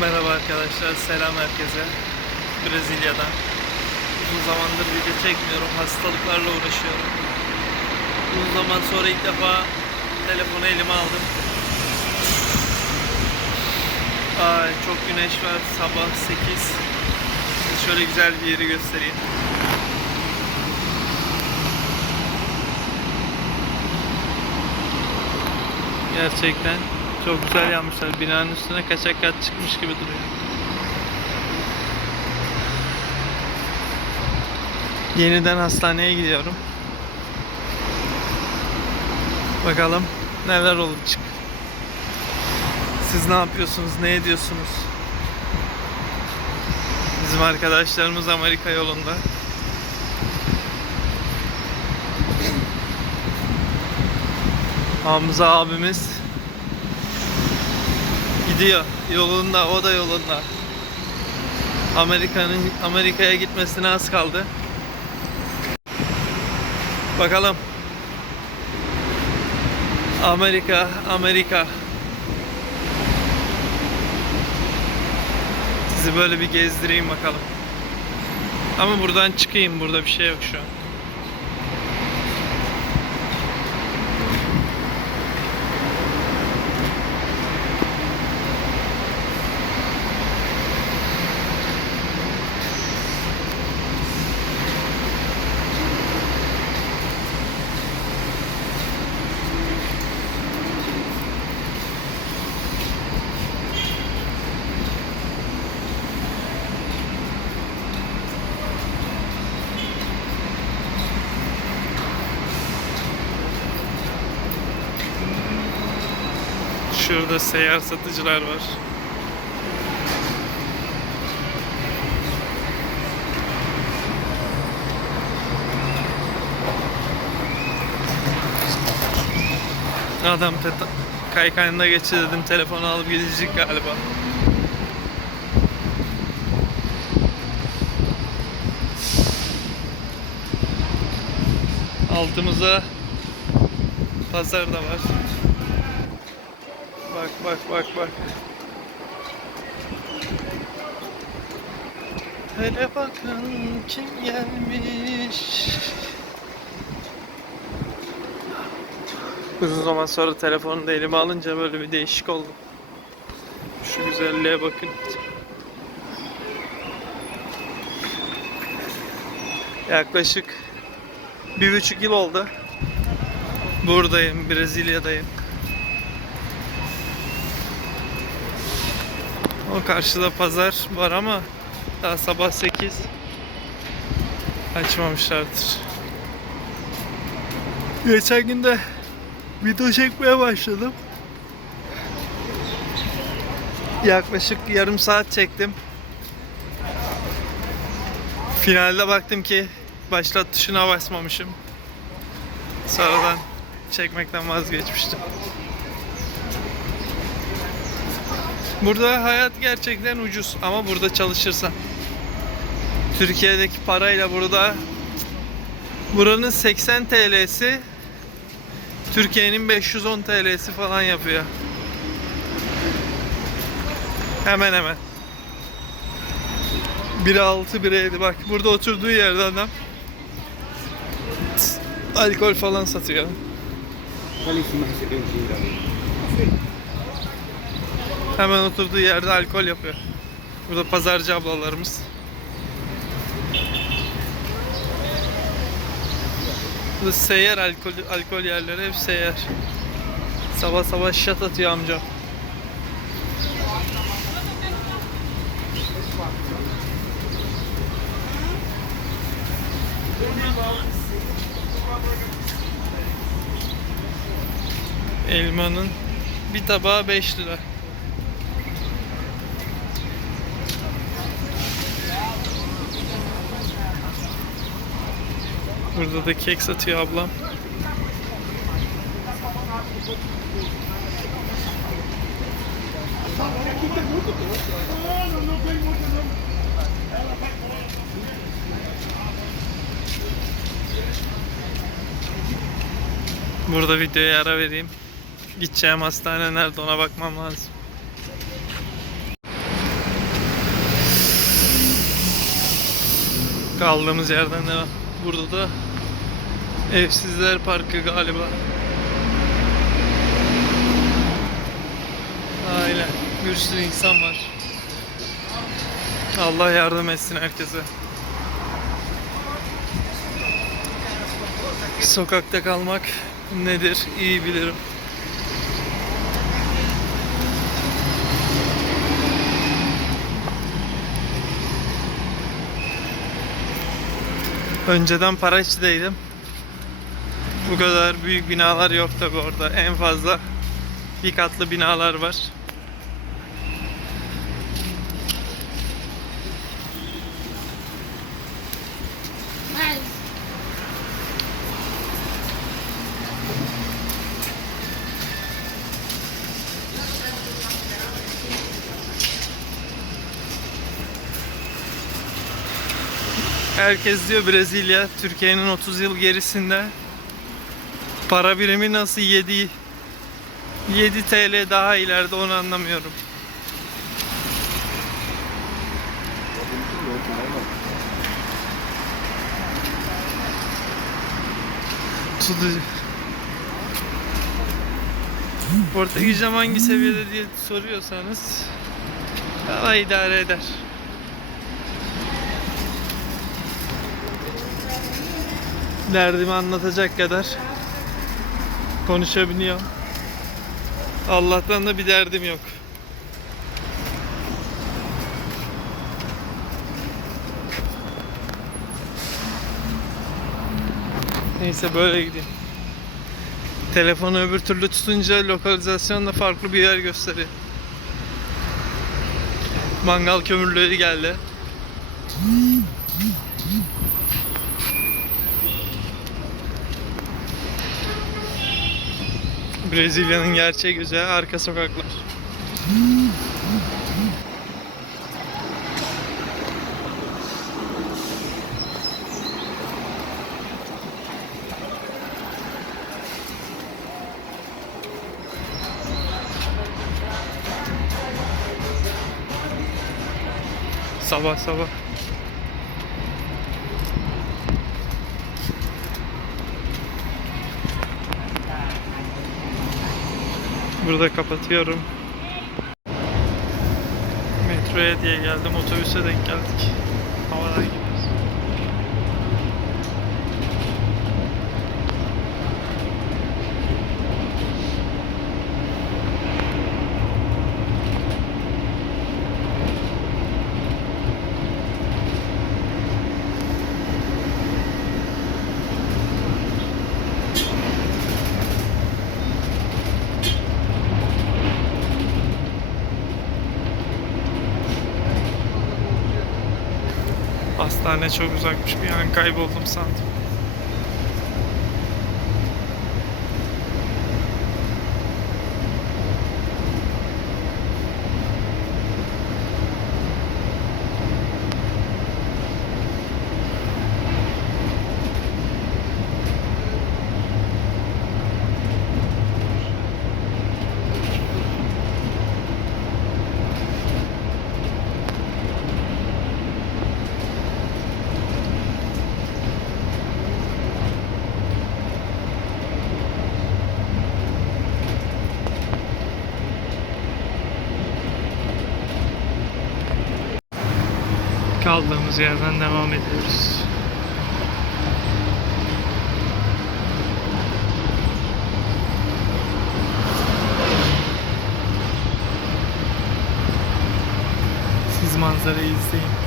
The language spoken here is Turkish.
Merhaba arkadaşlar, selam herkese. Brezilya'dan. Uzun zamandır video çekmiyorum, hastalıklarla uğraşıyorum. Uzun zaman sonra ilk defa telefonu elime aldım. Ay, çok güneş var, sabah 8. Size şöyle güzel bir yeri göstereyim. Gerçekten çok güzel yapmışlar. Binanın üstüne kaçak kat çıkmış gibi duruyor. Yeniden hastaneye gidiyorum. Bakalım neler olacak. Siz ne yapıyorsunuz? Ne ediyorsunuz? Bizim arkadaşlarımız Amerika yolunda. Hamza abimiz gidiyor. Yolunda, o da yolunda. Amerika'nın Amerika'ya gitmesine az kaldı. Bakalım. Amerika, Amerika. Sizi böyle bir gezdireyim bakalım. Ama buradan çıkayım. Burada bir şey yok şu an. Şurada seyyar satıcılar var. Adam kaykayında geçti dedim telefonu alıp gidecek galiba. Altımıza pazar da var. Bak bak bak bak. Hele bakın kim gelmiş. Uzun zaman sonra telefonu da elime alınca böyle bir değişik oldu. Şu güzelliğe bakın. Yaklaşık bir buçuk yıl oldu. Buradayım, Brezilya'dayım. O karşıda pazar var ama daha sabah 8 açmamışlardır. Geçen gün de video çekmeye başladım. Yaklaşık yarım saat çektim. Finalde baktım ki başlat tuşuna basmamışım. Sonradan çekmekten vazgeçmiştim. Burada hayat gerçekten ucuz ama burada çalışırsan. Türkiye'deki parayla burada buranın 80 TL'si Türkiye'nin 510 TL'si falan yapıyor. Hemen hemen. 1.6 1.7 bak burada oturduğu yerde adam alkol falan satıyor. Hemen oturduğu yerde alkol yapıyor. Burada pazarcı ablalarımız. Bu seyyar alkol, alkol yerleri hep seyyar. Sabah sabah şat atıyor amca. Elmanın bir tabağı 5 lira. Burada da kek satıyor ablam. Burada videoya ara vereyim. Gideceğim hastane nerede ona bakmam lazım. Kaldığımız yerden devam. Burada da Evsizler Parkı galiba. Aynen. Bir sürü insan var. Allah yardım etsin herkese. Sokakta kalmak nedir iyi bilirim. Önceden Paraç'taydım. Bu kadar büyük binalar yok tabi orada. En fazla bir katlı binalar var. Herkes diyor Brezilya Türkiye'nin 30 yıl gerisinde. Para birimi nasıl 7 7 TL daha ileride onu anlamıyorum. Tutucu. Portekizcem hangi seviyede diye soruyorsanız Valla idare eder. Derdimi anlatacak kadar konuşabiliyorum. Allah'tan da bir derdim yok. Neyse böyle gideyim. Telefonu öbür türlü tutunca lokalizasyonda farklı bir yer gösteriyor. Mangal kömürleri geldi. Brezilya'nın gerçek güzel arka sokaklar. Sabah sabah. Burada kapatıyorum. Metroya diye geldim. Otobüse denk geldik. Havadan gidiyoruz. Hastane çok uzakmış bir an kayboldum sandım. Kaldığımız yerden devam ediyoruz. Siz manzarayı izleyin.